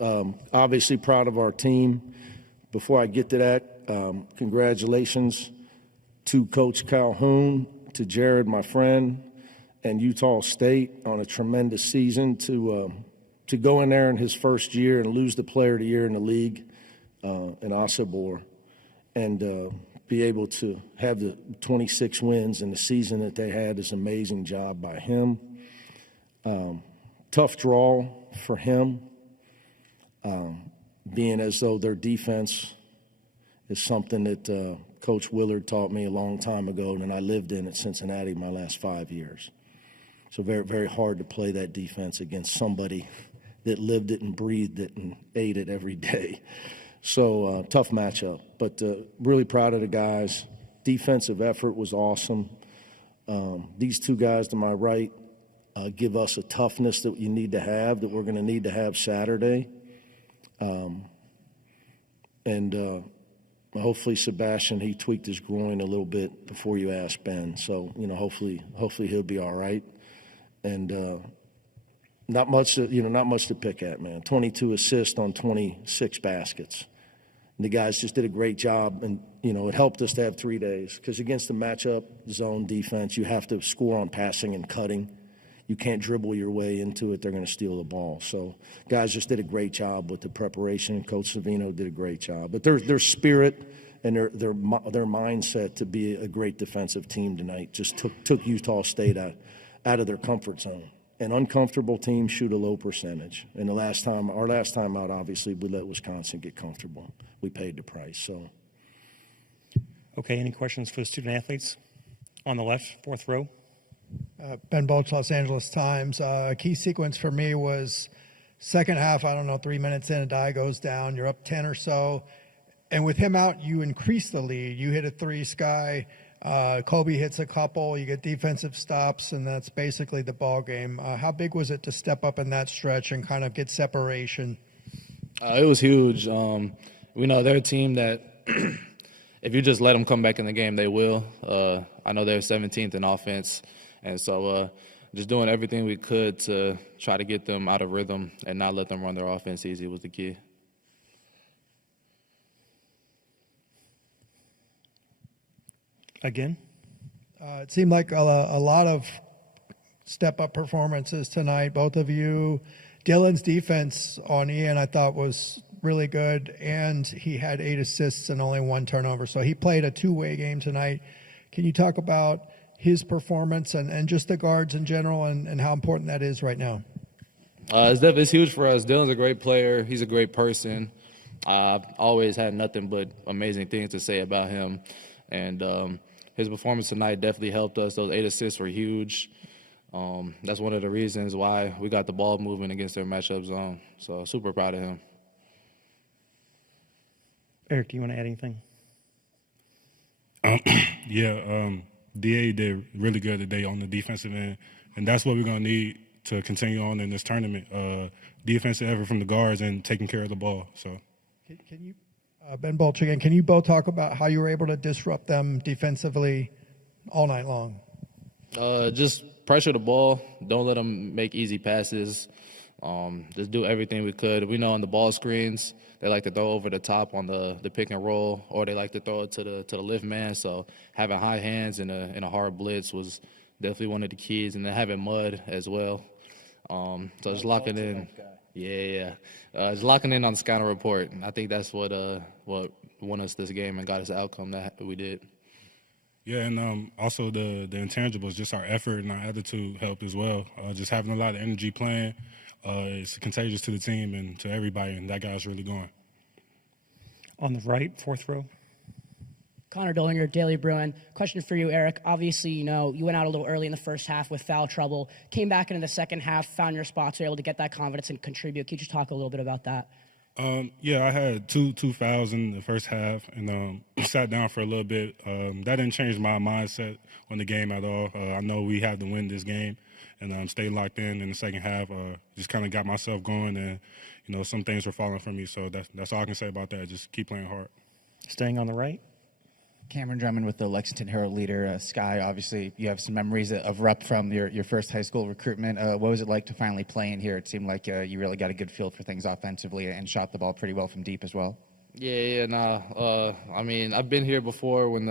Obviously proud of our team. Before I get to that, congratulations to Coach Calhoun, to Jared, my friend, and Utah State on a tremendous season. To go in there in his first year and lose the Player of the Year in the league in Asabor, and be able to have the 26 wins in the season that they had is an amazing job by him. Tough draw for him, being as though their defense is something that Coach Willard taught me a long time ago, and I lived in at Cincinnati my last 5 years. So very, very hard to play that defense against somebody that lived it and breathed it and ate it every day. So tough matchup, but really proud of the guys. Defensive effort was awesome. These two guys to my right give us a toughness that you need to have, that we're going to need to have Saturday. Hopefully Sebastian, he tweaked his groin a little bit before you asked Ben. So, hopefully he'll be all right. And not much to pick at, man. 22 assists on 26 baskets. And the guys just did a great job, and it helped us to have 3 days, because against the matchup zone defense, you have to score on passing and cutting. You can't dribble your way into it. They're going to steal the ball. So guys just did a great job with the preparation. Coach Savino did a great job. But their spirit and their mindset to be a great defensive team tonight just took Utah State out of their comfort zone. An uncomfortable team shoot a low percentage. And our last time out, obviously, we let Wisconsin get comfortable. We paid the price. So. Okay, any questions for the student athletes? On the left, fourth row. Ben Bulch, Los Angeles Times. A key sequence for me was second half, 3 minutes in, a die goes down. You're up 10 or so. And with him out, you increase the lead. You hit a three, Skyy. Kobe hits a couple. You get defensive stops, and that's basically the ball game. How big was it to step up in that stretch and kind of get separation? It was huge. We know they're a team that if you just let them come back in the game, they will. I know they're 17th in offense. And so just doing everything we could to try to get them out of rhythm and not let them run their offense easy was the key. Again? It seemed like a lot of step-up performances tonight. Both of you. Dylan's defense on Ian I thought was really good, and he had 8 assists and only 1 turnover. So he played a two-way game tonight. Can you talk about his performance and just the guards in general and how important that is right now? It's huge for us. Dylan's a great player. He's a great person. I've always had nothing but amazing things to say about him. And his performance tonight definitely helped us. Those 8 assists were huge. That's one of the reasons why we got the ball moving against their matchup zone. So super proud of him. Eric, do you want to add anything? DA did really good today on the defensive end, and that's what we're going to need to continue on in this tournament. Defensive effort from the guards and taking care of the ball. So, can you, Ben Bulch again, can you both talk about how you were able to disrupt them defensively all night long? Just pressure the ball. Don't let them make easy passes. Just do everything we could. We know on the ball screens, they like to throw over the top on the pick and roll, or they like to throw it to the lift man. So having high hands in a hard blitz was definitely one of the keys, and then having mud as well. So just locking in. Just locking in on the scouting report. And I think that's what won us this game and got us the outcome that we did. Yeah, and also the intangibles, just our effort and our attitude helped as well. Just having a lot of energy playing. It's contagious to the team and to everybody, and that guy's really going. On the right, fourth row. Connor Dollinger, Daily Bruin. Question for you, Eric. Obviously, you went out a little early in the first half with foul trouble, came back into the second half, found your spots, were able to get that confidence and contribute. Can you just talk a little bit about that? I had two fouls in the first half and sat down for a little bit. That didn't change my mindset on the game at all. I know we had to win this game, and stayed locked in the second half. Just kind of got myself going, and some things were falling for me. So that's all I can say about that. Just keep playing hard. Staying on the right. Cameron Drummond with the Lexington Herald Leader. Skyy, obviously, you have some memories of Rupp from your first high school recruitment. What was it like to finally play in here? It seemed like you really got a good feel for things offensively and shot the ball pretty well from deep as well. I mean, I've been here before when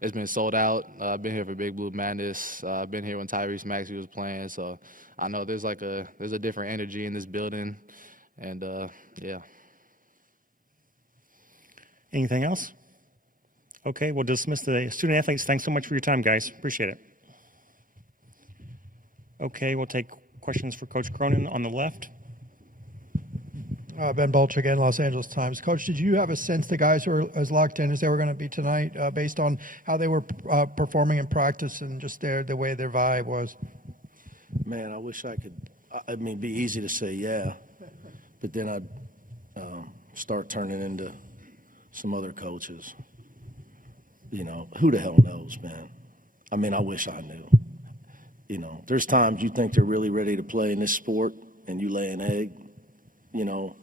it's been sold out. I've been here for Big Blue Madness. I've been here when Tyrese Maxey was playing. So I know there's a different energy in this building, and yeah. Anything else? Okay, we'll dismiss the student athletes. Thanks so much for your time, guys. Appreciate it. Okay, we'll take questions for Coach Cronin on the left. Ben Bolch again, Los Angeles Times. Coach, did you have a sense the guys were as locked in as they were going to be tonight based on how they were performing in practice and just the way their vibe was? Man, I wish I could. I mean, it'd be easy to say yeah, but then I'd start turning into some other coaches. You know, who the hell knows, man? I mean, I wish I knew. You know, there's times you think they're really ready to play in this sport and you lay an egg, you know.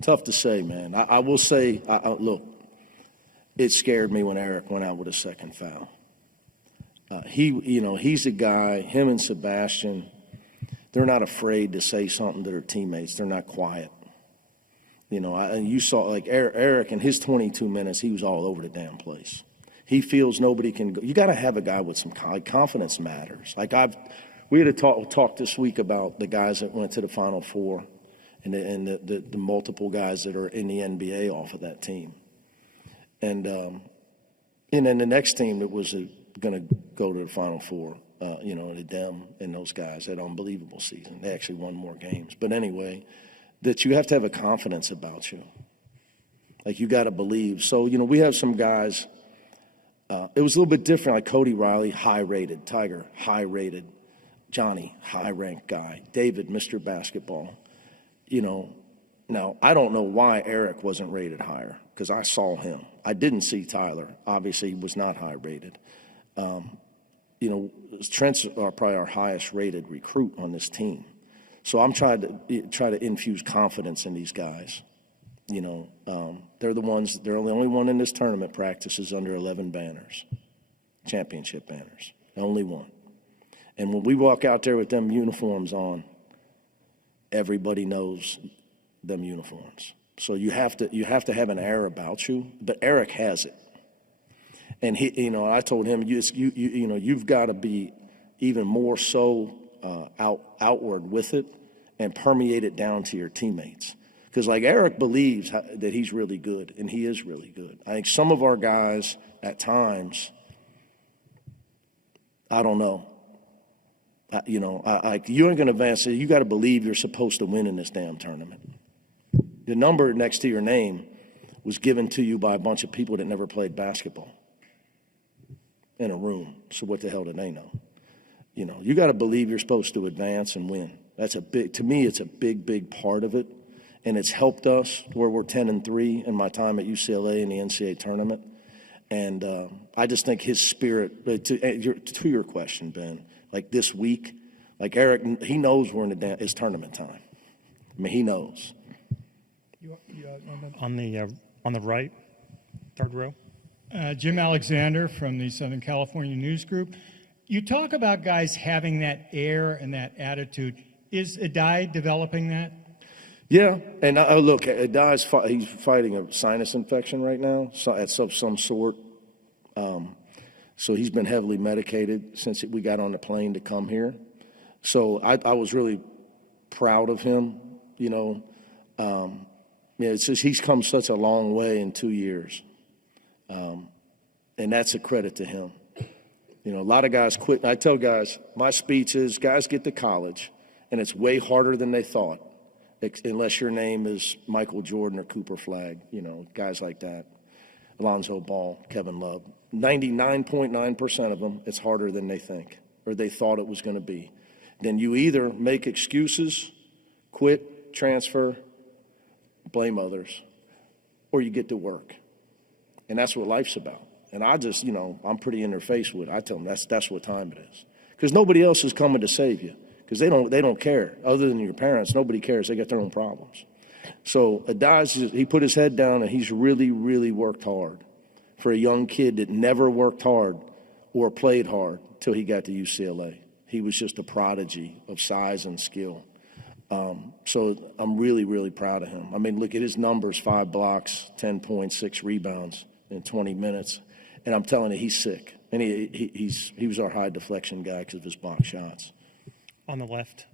Tough to say, man. I will say, look, it scared me when Eric went out with a second foul. He's a guy, him and Sebastian, they're not afraid to say something to their teammates. They're not quiet. You know, and you saw, like, Eric in his 22 minutes, he was all over the damn place. He feels nobody can go. You got to have a guy with some confidence matters. Like, we had a talk this week about the guys that went to the Final Four and the multiple guys that are in the NBA off of that team. And then the next team that was going to go to the Final Four, the Dem and those guys had an unbelievable season. They actually won more games. But anyway, that you have to have a confidence about you. Like, you got to believe. So, you know, we have some guys. It was a little bit different, like Cody Riley, high-rated. Tiger, high-rated. Johnny, high-ranked guy. David, Mr. Basketball. You know, now, I don't know why Eric wasn't rated higher, because I saw him. I didn't see Tyler. Obviously, he was not high-rated. Trent's probably our highest-rated recruit on this team. So I'm trying to infuse confidence in these guys. You know, they're the only one in this tournament practices under 11 banners, championship banners, the only one. And when we walk out there with them uniforms on, everybody knows them uniforms. So you have to have an air about you, but Eric has it. And I told him, you've got to be even more so outward with it and permeate it down to your teammates. Because, like, Eric believes that he's really good, and he is really good. I think some of our guys at times, I don't know. You ain't going to advance. You got to believe you're supposed to win in this damn tournament. The number next to your name was given to you by a bunch of people that never played basketball in a room. So what the hell do they know? You know, you got to believe you're supposed to advance and win. To me, it's a big, big part of it. And it's helped us where we're 10-3 in my time at UCLA in the NCAA Tournament. And I just think his spirit, to your question, Ben, like this week, like Eric, he knows we're in it's tournament time. I mean, he knows. On the right, third row. Jim Alexander from the Southern California News Group. You talk about guys having that air and that attitude. Is Adai developing that? Yeah, and look, Adai's he's fighting a sinus infection right now, at some sort. So he's been heavily medicated since we got on the plane to come here. So I was really proud of him, you know. It's just he's come such a long way in 2 years. And that's a credit to him. You know, a lot of guys quit. I tell guys, my speech is, guys get to college, and it's way harder than they thought, unless your name is Michael Jordan or Cooper Flagg, you know, guys like that. Alonzo Ball, Kevin Love. 99.9% of them, it's harder than they think or they thought it was going to be. Then you either make excuses, quit, transfer, blame others, or you get to work. And that's what life's about. And I just, you know, I'm pretty in their face with it. I tell them that's what time it is. Because nobody else is coming to save you. Because they don't care. Other than your parents, nobody cares. They got their own problems. So Adai's, he put his head down and he's really, really worked hard. for a young kid that never worked hard or played hard till he got to UCLA. He was just a prodigy of size and skill. So I'm really, really proud of him. I mean, look at his numbers: 5 blocks, 10 points, 6 rebounds in 20 minutes. And I'm telling you, he's sick. And he was our high deflection guy because of his block shots. On the left.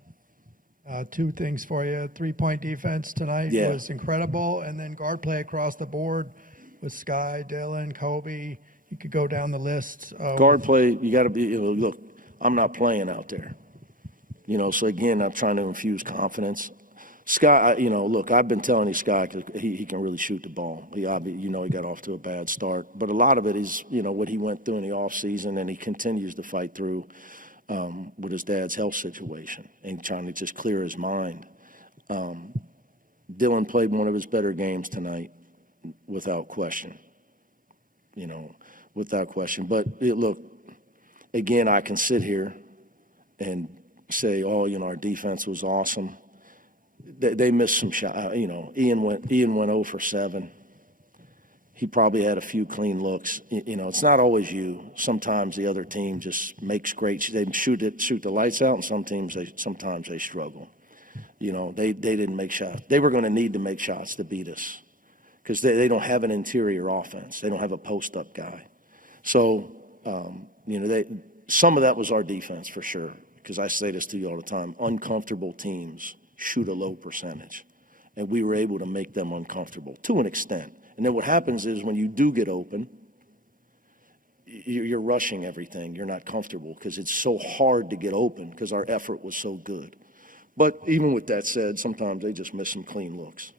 2 things for you. 3-point defense tonight was incredible. And then guard play across the board with Skyy, Dylan, Kobe. You could go down the list. Guard play, you got to be, look, I'm not playing out there. So again, I'm trying to infuse confidence. Skyy, look, I've been telling you, Skyy, because he can really shoot the ball. He got off to a bad start. But a lot of it is, what he went through in the offseason, and he continues to fight through with his dad's health situation and trying to just clear his mind. Dylan played one of his better games tonight, without question. Without question. But, look, again, I can sit here and say, our defense was awesome. They missed some shots. Ian went 0 for 7. He probably had a few clean looks. It's not always you. Sometimes the other team just makes great. They shoot the lights out, and sometimes they struggle. They didn't make shots. They were going to need to make shots to beat us because they don't have an interior offense. They don't have a post-up guy. So some of that was our defense for sure. Because I say this to you all the time: uncomfortable teams shoot a low percentage, and we were able to make them uncomfortable to an extent. And then what happens is when you do get open, you're rushing everything. You're not comfortable because it's so hard to get open because our effort was so good. But even with that said, sometimes they just miss some clean looks.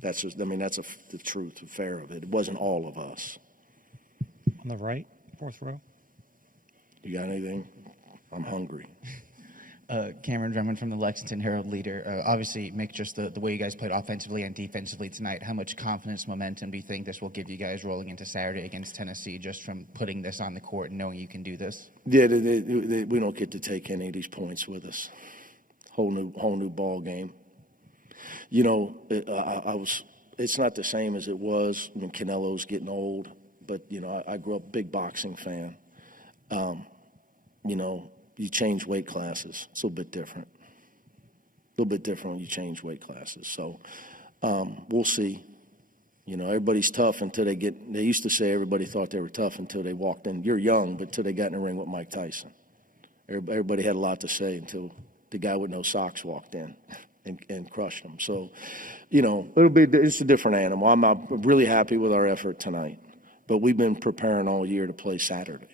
That's the truth, the fair of it. It wasn't all of us. On the right, 4th row. You got anything? I'm hungry. Cameron Drummond from the Lexington Herald Leader. Obviously, Mick, just the way you guys played offensively and defensively tonight, how much confidence, momentum do you think this will give you guys rolling into Saturday against Tennessee, just from putting this on the court and knowing you can do this? Yeah, we don't get to take any of these points with us. Whole new ball game. It's not the same as it was when Canelo's getting old, but I grew up a big boxing fan. You change weight classes. It's a little bit different. A little bit different when you change weight classes. So we'll see. Everybody's tough until they used to say everybody thought they were tough until they walked in. You're young, but until they got in the ring with Mike Tyson. Everybody had a lot to say until the guy with no socks walked in and crushed them. So, it's a different animal. I'm really happy with our effort tonight, but we've been preparing all year to play Saturday.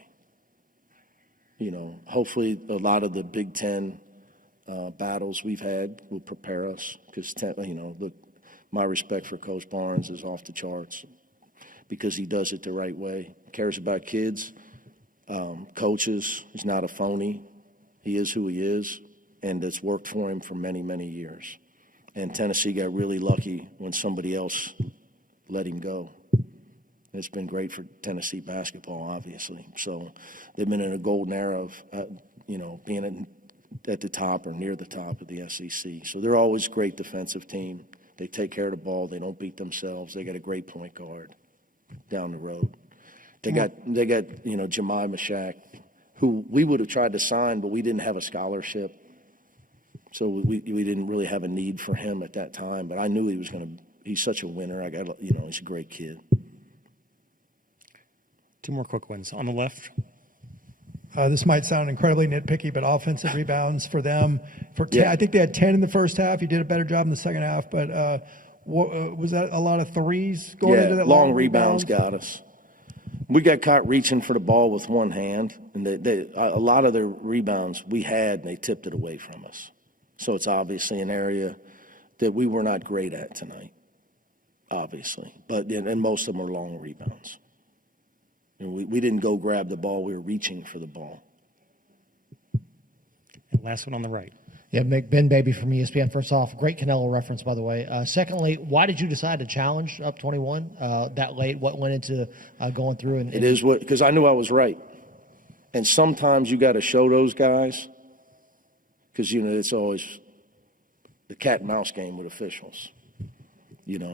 Hopefully a lot of the Big Ten battles we've had will prepare us because, look, my respect for Coach Barnes is off the charts because he does it the right way. Cares about kids, coaches. He's not a phony. He is who he is, and it's worked for him for many, many years. And Tennessee got really lucky when somebody else let him go. It's been great for Tennessee basketball, obviously. So they've been in a golden era of, being at the top or near the top of the SEC. So they're always a great defensive team. They take care of the ball. They don't beat themselves. They got a great point guard down the road. They got Jemai Mashak, who we would have tried to sign, but we didn't have a scholarship. So we didn't really have a need for him at that time. But I knew he was he's such a winner. He's a great kid. 2 more quick ones. On the left. This might sound incredibly nitpicky, but offensive rebounds for them. I think they had 10 in the first half. You did a better job in the second half, but was that a lot of threes going into that long rebounds got us. We got caught reaching for the ball with one hand, and a lot of the rebounds we had, and they tipped it away from us. So it's obviously an area that we were not great at tonight, obviously. And most of them are long rebounds. We didn't go grab the ball. We were reaching for the ball. And last one on the right. Yeah, Ben Baby from ESPN. First off, great Canelo reference, by the way. Secondly, why did you decide to challenge up 21 that late? What went into going through? It is because I knew I was right. And sometimes you got to show those guys because, it's always the cat and mouse game with officials.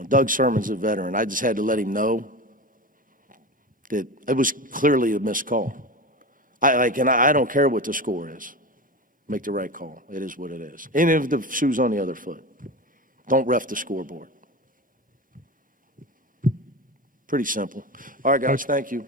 Doug Sermon's a veteran. I just had to let him know that it was clearly a missed call. I don't care what the score is. Make the right call. It is what it is. And if the shoe's on the other foot, don't ref the scoreboard. Pretty simple. All right, guys, thank you.